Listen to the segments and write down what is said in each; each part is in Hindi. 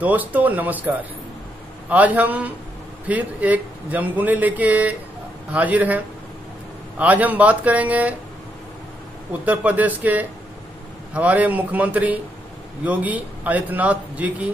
दोस्तों नमस्कार। आज हम फिर एक जमकुंडली लेके हाजिर हैं। आज हम बात करेंगे उत्तर प्रदेश के हमारे मुख्यमंत्री योगी आदित्यनाथ जी की।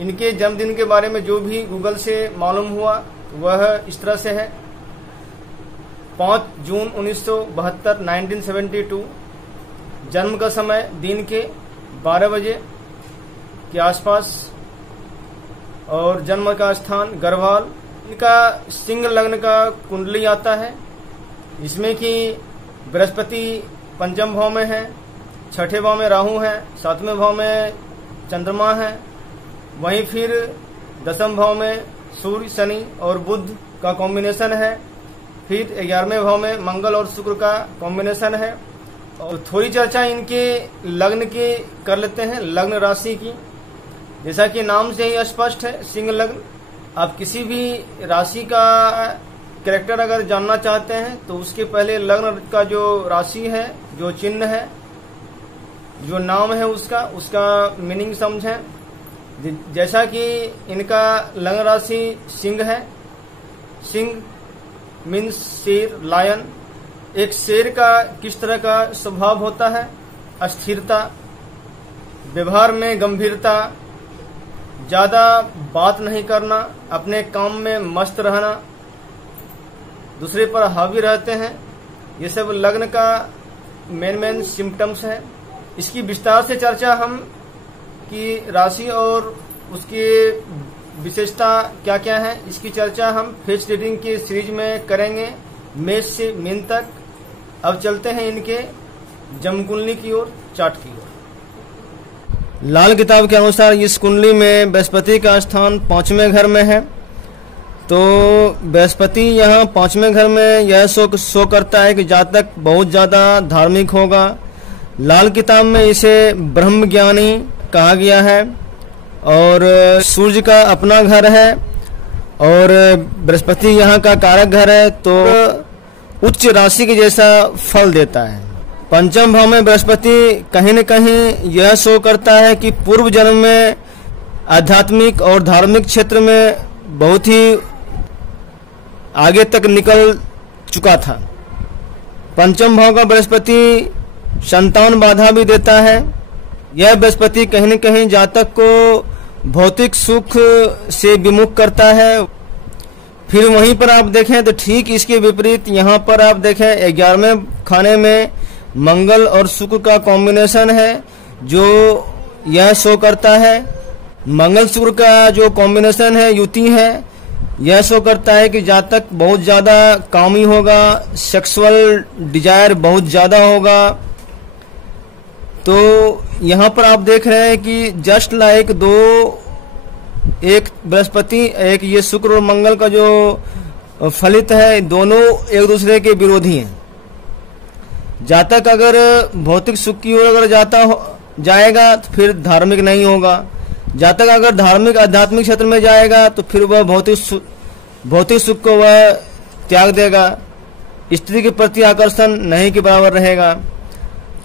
इनके जन्मदिन के बारे में जो भी गूगल से मालूम हुआ वह इस तरह से है। 5 जून 1972 1972 जन्म का समय दिन के 12 बजे के आसपास और जन्म का स्थान गढ़वाल। इनका सिंह लग्न का कुंडली आता है, इसमें कि बृहस्पति पंचम भाव में है, छठे भाव में राहु है, 7वें भाव में चंद्रमा है, वहीं फिर 10वें भाव में सूर्य शनि और बुध का कॉम्बिनेशन है, फिर 11वें भाव में मंगल और शुक्र का कॉम्बिनेशन है। और थोड़ी चर्चा इनके लग्न की कर लेते हैं, लग्न राशि की। जैसा कि नाम से ही स्पष्ट है, सिंह लग्न। आप किसी भी राशि का कैरेक्टर अगर जानना चाहते हैं तो उसके पहले लग्न का जो राशि है, जो चिन्ह है, जो नाम है उसका मीनिंग समझें। जैसा कि इनका लग्न राशि सिंह है। सिंह मीन्स शेर, लायन। एक शेर का किस तरह का स्वभाव होता है? अस्थिरता, व्यवहार में गंभीरता, ज्यादा बात नहीं करना, अपने काम में मस्त रहना, दूसरे पर हावी रहते हैं। ये सब लग्न का मेन सिम्टम्स है। इसकी विस्तार से चर्चा हम कि राशि और उसकी विशेषता क्या क्या है, इसकी चर्चा हम फेस रीडिंग की सीरीज में करेंगे, मेष से मीन तक। अब चलते हैं इनके जमकुंडली की ओर, चार्ट की ओर। लाल किताब के अनुसार इस कुंडली में बृहस्पति का स्थान 5वें घर में है। तो बृहस्पति यहाँ 5वें घर में यह शो करता है कि जातक बहुत ज्यादा धार्मिक होगा। लाल किताब में इसे ब्रह्म ज्ञानी कहा गया है और सूर्य का अपना घर है और बृहस्पति यहाँ का कारक घर है, तो उच्च राशि के जैसा फल देता है। पंचम भाव में बृहस्पति कहीं न कहीं यह शो करता है कि पूर्व जन्म में आध्यात्मिक और धार्मिक क्षेत्र में बहुत ही आगे तक निकल चुका था। पंचम भाव का बृहस्पति संतान बाधा भी देता है। यह बृहस्पति कहीं न कहीं जातक को भौतिक सुख से विमुख करता है। फिर वहीं पर आप देखें तो ठीक इसके विपरीत यहाँ पर आप देखें 11वें खाने में मंगल और शुक्र का कॉम्बिनेशन है, जो यह शो करता है। मंगल शुक्र का जो कॉम्बिनेशन है, युति है, यह शो करता है कि जातक बहुत ज्यादा कामी होगा, सेक्सुअल डिजायर बहुत ज्यादा होगा। तो यहाँ पर आप देख रहे हैं कि जस्ट लाइक दो, एक बृहस्पति एक ये शुक्र और मंगल का जो फलित है, दोनों एक दूसरे के विरोधी हैं। जातक अगर भौतिक सुख की ओर अगर जाएगा तो फिर धार्मिक नहीं होगा। जातक अगर धार्मिक आध्यात्मिक क्षेत्र में जाएगा तो फिर वह भौतिक सुख को वह त्याग देगा। स्त्री के प्रति आकर्षण नहीं के बराबर रहेगा।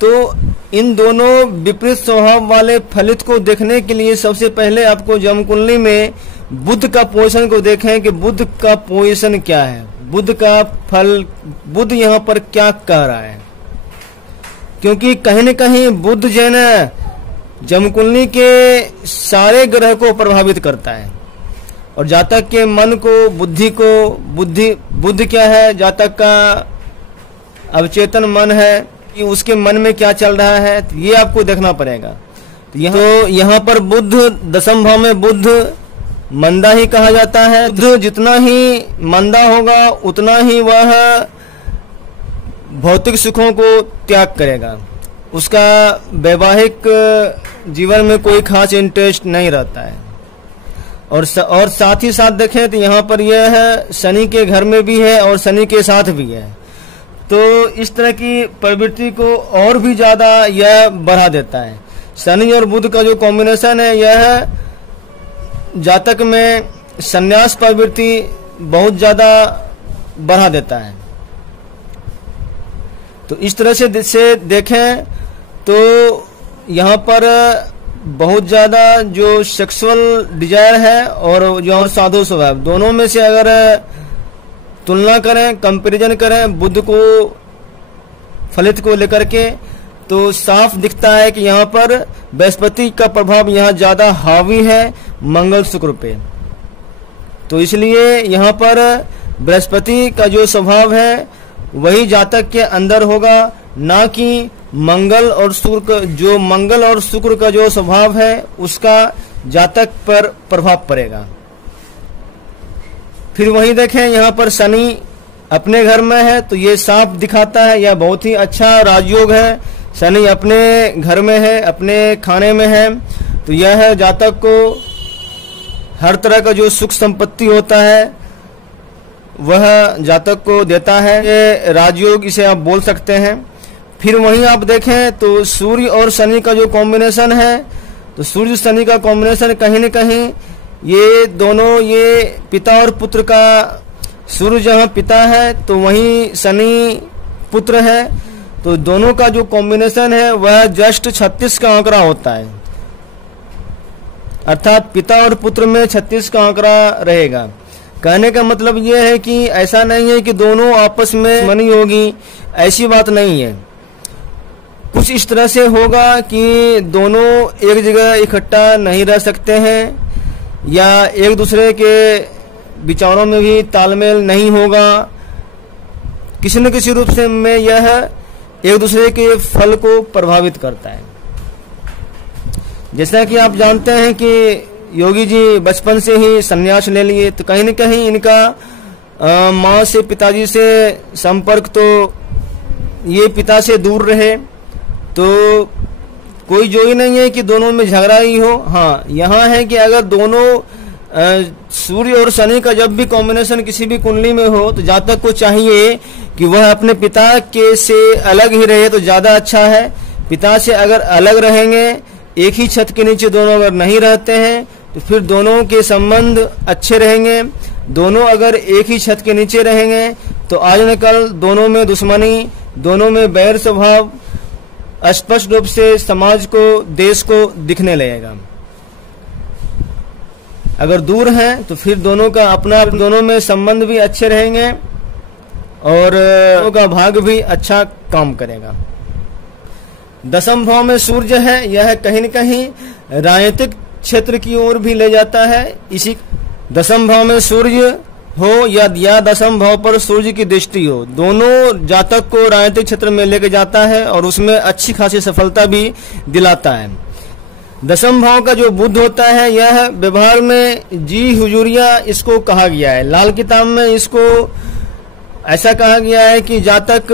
तो इन दोनों विपरीत स्वभाव वाले फलित को देखने के लिए सबसे पहले आपको जमकुंडली में बुध का पोजीशन को देखें कि बुध का पोजीशन क्या है, बुध का फल, बुध यहाँ पर क्या कह रहा है। क्योंकि कहीं न कहीं बुध जो है ना जमकुंडली के सारे ग्रह को प्रभावित करता है और जातक के मन को, बुद्धि को, बुद्धि क्या है, जातक का अवचेतन मन है कि उसके मन में क्या चल रहा है, तो ये आपको देखना पड़ेगा। तो यहाँ पर बुध 10वें भाव में बुध मंदा ही कहा जाता है। बुध जितना ही मंदा होगा उतना ही वह भौतिक सुखों को त्याग करेगा। उसका वैवाहिक जीवन में कोई खास इंटरेस्ट नहीं रहता है। और साथ ही साथ देखें तो यहाँ पर यह है शनि के घर में भी है और शनि के साथ भी है। तो इस तरह की प्रवृत्ति को और भी ज्यादा यह बढ़ा देता है। शनि और बुध का जो कॉम्बिनेशन है, यह जातक में संन्यास प्रवृत्ति बहुत ज्यादा बढ़ा देता है। तो इस तरह से देखें तो यहाँ पर बहुत ज़्यादा जो सेक्सुअल डिजायर है और जो साधु स्वभाव, दोनों में से अगर तुलना करें, कंपैरिजन करें बुध को फलित को लेकर के, तो साफ दिखता है कि यहाँ पर बृहस्पति का प्रभाव यहाँ ज़्यादा हावी है मंगल शुक्र पे। तो इसलिए यहाँ पर बृहस्पति का जो स्वभाव है वही जातक के अंदर होगा, ना कि मंगल और शुक्र, जो मंगल और शुक्र का जो स्वभाव है उसका जातक पर प्रभाव पड़ेगा। फिर वही देखें यहाँ पर शनि अपने घर में है, तो ये साफ दिखाता है यह बहुत ही अच्छा राजयोग है। शनि अपने घर में है, अपने खाने में है, तो यह जातक को हर तरह का जो सुख संपत्ति होता है वह जातक को देता है। ये राजयोग इसे आप बोल सकते हैं। फिर वहीं आप देखें तो सूर्य और शनि का जो कॉम्बिनेशन है, तो सूर्य शनि का कॉम्बिनेशन कहीं न कहीं ये दोनों, ये पिता और पुत्र का, सूर्य जहाँ पिता है तो वहीं शनि पुत्र है, तो दोनों का जो कॉम्बिनेशन है वह जस्ट 36 का आंकड़ा होता है, अर्थात पिता और पुत्र में 36 का आंकड़ा रहेगा। कहने का मतलब यह है कि ऐसा नहीं है कि दोनों आपस में दुश्मनी होगी, ऐसी बात नहीं है। कुछ इस तरह से होगा कि दोनों एक जगह इकट्ठा नहीं रह सकते हैं, या एक दूसरे के विचारों में भी तालमेल नहीं होगा, किसी न किसी रूप से में यह एक दूसरे के फल को प्रभावित करता है। जैसा कि आप जानते हैं कि योगी जी बचपन से ही संन्यास ले लिए, तो कहीं न कहीं इनका माँ से, पिताजी से संपर्क, तो ये पिता से दूर रहे, तो कोई जो ही नहीं है कि दोनों में झगड़ा ही हो। हाँ, यहाँ है कि अगर दोनों सूर्य और शनि का जब भी कॉम्बिनेशन किसी भी कुंडली में हो, तो जातक को चाहिए कि वह अपने पिता के से अलग ही रहे तो ज़्यादा अच्छा है। पिता से अगर अलग रहेंगे, एक ही छत के नीचे दोनों अगर नहीं रहते हैं, तो फिर दोनों के संबंध अच्छे रहेंगे। दोनों अगर एक ही छत के नीचे रहेंगे तो आज न कल दोनों में दुश्मनी, दोनों में बैर स्वभाव स्पष्ट रूप से समाज को, देश को दिखने लगेगा। अगर दूर हैं तो फिर दोनों का अपना, दोनों में संबंध भी अच्छे रहेंगे और दोनों का भाग भी अच्छा काम करेगा। दसम भाव में सूर्य है, यह कहीं न कहीं राजनीतिक क्षेत्र की ओर भी ले जाता है। इसी दसम भाव में सूर्य हो या दसम भाव पर सूर्य की दृष्टि हो, दोनों जातक को राजनीतिक क्षेत्र में लेके जाता है और उसमें अच्छी खासी सफलता भी दिलाता है। दसम भाव का जो बुध होता है, यह व्यवहार में जी हुजूरिया इसको कहा गया है। लाल किताब में इसको ऐसा कहा गया है कि जातक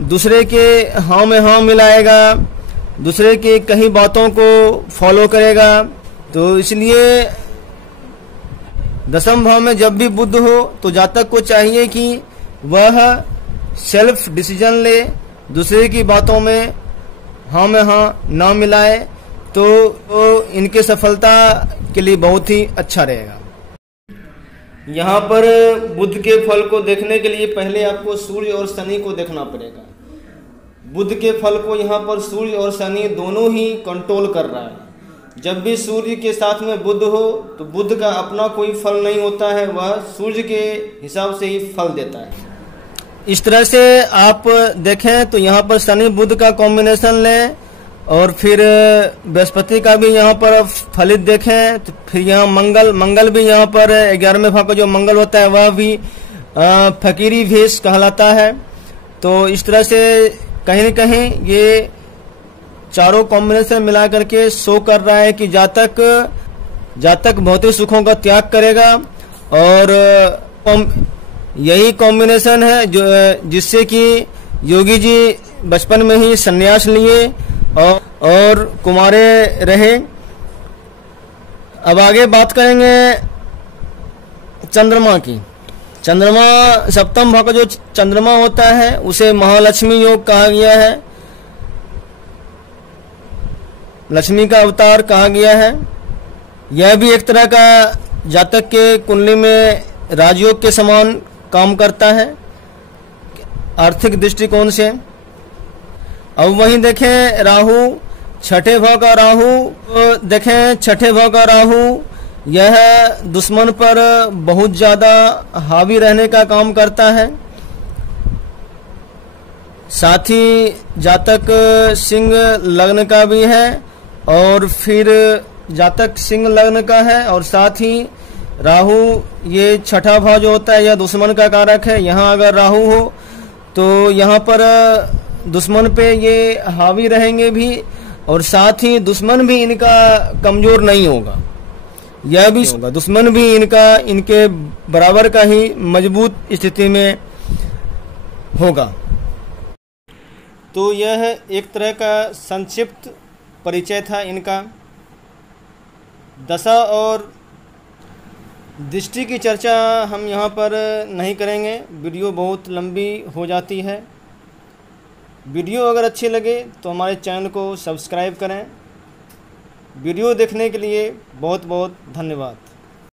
दूसरे के हाँ में हाँ मिलाएगा, दूसरे की कई बातों को फॉलो करेगा। तो इसलिए दसम भाव में जब भी बुध हो तो जातक को चाहिए कि वह सेल्फ डिसीजन ले, दूसरे की बातों में हाँ में हाँ ना मिलाए, तो इनके सफलता के लिए बहुत ही अच्छा रहेगा। यहाँ पर बुध के फल को देखने के लिए पहले आपको सूर्य और शनि को देखना पड़ेगा। बुध के फल को यहाँ पर सूर्य और शनि दोनों ही कंट्रोल कर रहा है। जब भी सूर्य के साथ में बुध हो तो बुध का अपना कोई फल नहीं होता है, वह सूर्य के हिसाब से ही फल देता है। इस तरह से आप देखें तो यहाँ पर शनि बुध का कॉम्बिनेशन लें और फिर बृहस्पति का भी यहाँ पर फलित देखें, तो फिर यहाँ मंगल भी यहाँ पर 11वें भाव का जो मंगल होता है वह भी फकीरी भेष कहलाता है। तो इस तरह से कहीं न कहीं ये चारों कॉम्बिनेशन मिला करके शो कर रहा है कि जातक भौतिक सुखों का त्याग करेगा, और यही कॉम्बिनेशन है जो जिससे कि योगी जी बचपन में ही संन्यास लिए और कुमारे रहे। अब आगे बात करेंगे चंद्रमा की। चंद्रमा सप्तम भाव का जो चंद्रमा होता है उसे महालक्ष्मी योग कहा गया है, लक्ष्मी का अवतार कहा गया है। यह भी एक तरह का जातक के कुंडली में राजयोग के समान काम करता है आर्थिक दृष्टिकोण से। अब वहीं देखें राहु छठे भाव का राहु, देखें छठे भाव का राहु यह दुश्मन पर बहुत ज़्यादा हावी रहने का काम करता है। साथ ही जातक सिंह लग्न का भी है और फिर जातक सिंह लग्न का है, और साथ ही राहु ये छठा भाव जो होता है यह दुश्मन का कारक है। यहाँ अगर राहु हो तो यहाँ पर दुश्मन पे ये हावी रहेंगे भी, और साथ ही दुश्मन भी इनका कमजोर नहीं होगा, यह भी होगा, दुश्मन भी इनके बराबर का ही मजबूत स्थिति में होगा। तो यह एक तरह का संक्षिप्त परिचय था इनका। दशा और दृष्टि की चर्चा हम यहाँ पर नहीं करेंगे, वीडियो बहुत लंबी हो जाती है। वीडियो अगर अच्छी लगे तो हमारे चैनल को सब्सक्राइब करें। वीडियो देखने के लिए बहुत बहुत धन्यवाद।